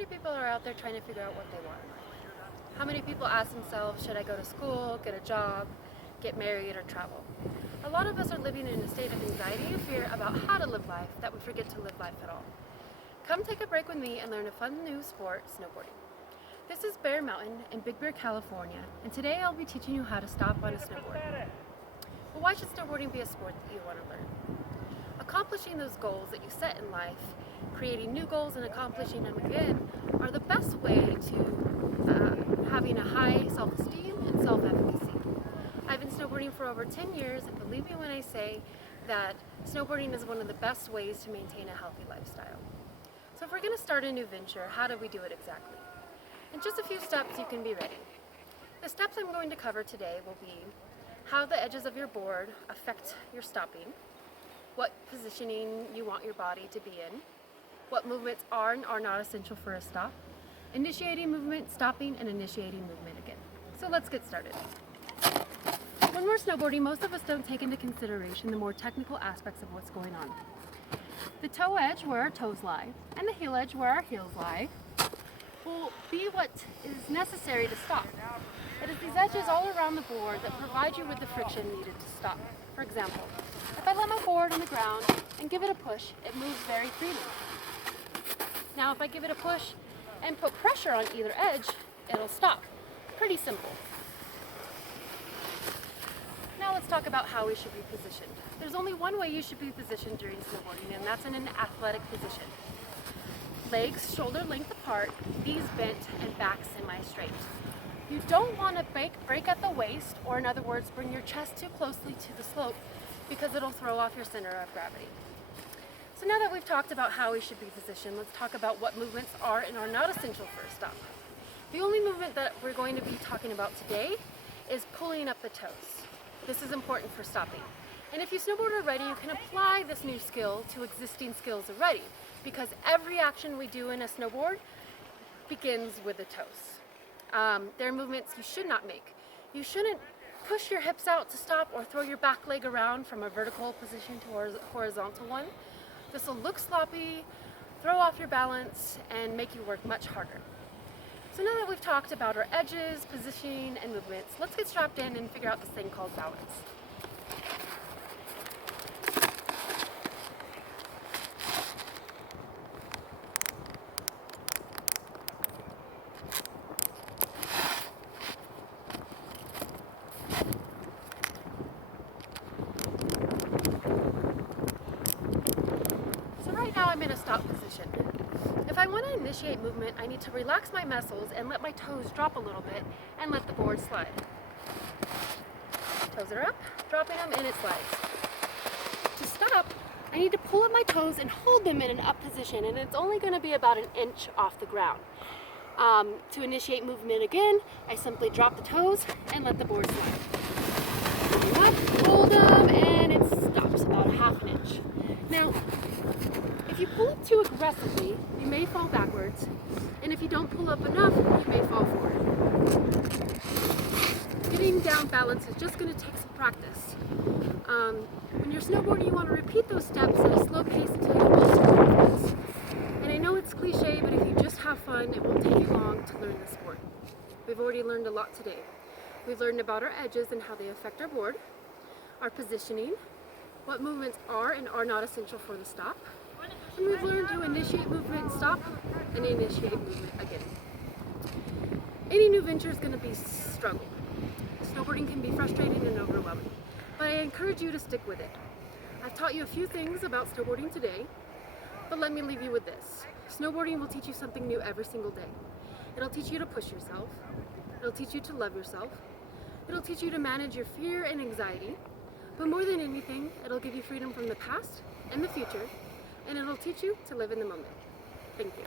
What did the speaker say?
many people are out there trying to figure out what they want in life? How many people ask themselves, should I go to school, get a job, get married, or travel? A lot of us are living in a state of anxiety and fear about how to live life that we forget to live life at all. Come take a break with me and learn a fun new sport, snowboarding. This is Bear Mountain in Big Bear, California, and today I'll be teaching you how to stop on a snowboard. But why should snowboarding be a sport that you want to learn? Accomplishing those goals that you set in life, creating new goals and accomplishing them again, are the best way to having a high self-esteem and self-efficacy. I've been snowboarding for over 10 years, and believe me when I say that snowboarding is one of the best ways to maintain a healthy lifestyle. So if we're going to start a new venture, how do we do it exactly? In just a few steps, you can be ready. The steps I'm going to cover today will be how the edges of your board affect your stopping, what positioning you want your body to be in, what movements are and are not essential for a stop, initiating movement, stopping, and initiating movement again. So let's get started. When we're snowboarding, most of us don't take into consideration the more technical aspects of what's going on. The toe edge, where our toes lie, and the heel edge, where our heels lie, will be what is necessary to stop. It is these edges all around the board that provide you with the friction needed to stop. For example, if I let my board on the ground and give it a push, it moves very freely. Now if I give it a push and put pressure on either edge, it'll stop. Pretty simple. Now let's talk about how we should be positioned. There's only one way you should be positioned during snowboarding, and that's in an athletic position. Legs shoulder length apart, knees bent, and back semi-straight. You don't want to break at the waist, or in other words, bring your chest too closely to the slope, because it'll throw off your center of gravity. So now that we've talked about how we should be positioned, let's talk about what movements are and are not essential for a stop. The only movement that we're going to be talking about today is pulling up the toes. This is important for stopping. And if you snowboard already, you can apply this new skill to existing skills already, because every action we do in a snowboard begins with the toes. There are movements you should not make. You shouldn't push your hips out to stop or throw your back leg around from a vertical position to a horizontal one. This will look sloppy, throw off your balance, and make you work much harder. So now that we've talked about our edges, positioning, and movements, let's get strapped in and figure out this thing called balance. Right now I'm in a stop position. If I want to initiate movement, I need to relax my muscles and let my toes drop a little bit and let the board slide. Toes are up, dropping them, and it slides. To stop, I need to pull up my toes and hold them in an up position, and it's only going to be about an inch off the ground. To initiate movement again, I simply drop the toes and let the board slide. Up, hold them, and it stops about a half an inch. Now, if you pull up too aggressively, you may fall backwards, and if you don't pull up enough, you may fall forward. Getting down balance is just going to take some practice. When you're snowboarding, you want to repeat those steps at a slow pace until you master confidence. And I know it's cliche, but if you just have fun, it won't take you long to learn the sport. We've already learned a lot today. We've learned about our edges and how they affect our board, our positioning, what movements are and are not essential for the stop, and we've learned to initiate movement, stop, and initiate movement again. Any new venture is going to be a struggle. Snowboarding can be frustrating and overwhelming, but I encourage you to stick with it. I've taught you a few things about snowboarding today, but let me leave you with this. Snowboarding will teach you something new every single day. It'll teach you to push yourself. It'll teach you to love yourself. It'll teach you to manage your fear and anxiety. But more than anything, it'll give you freedom from the past and the future, and it'll teach you to live in the moment. Thank you.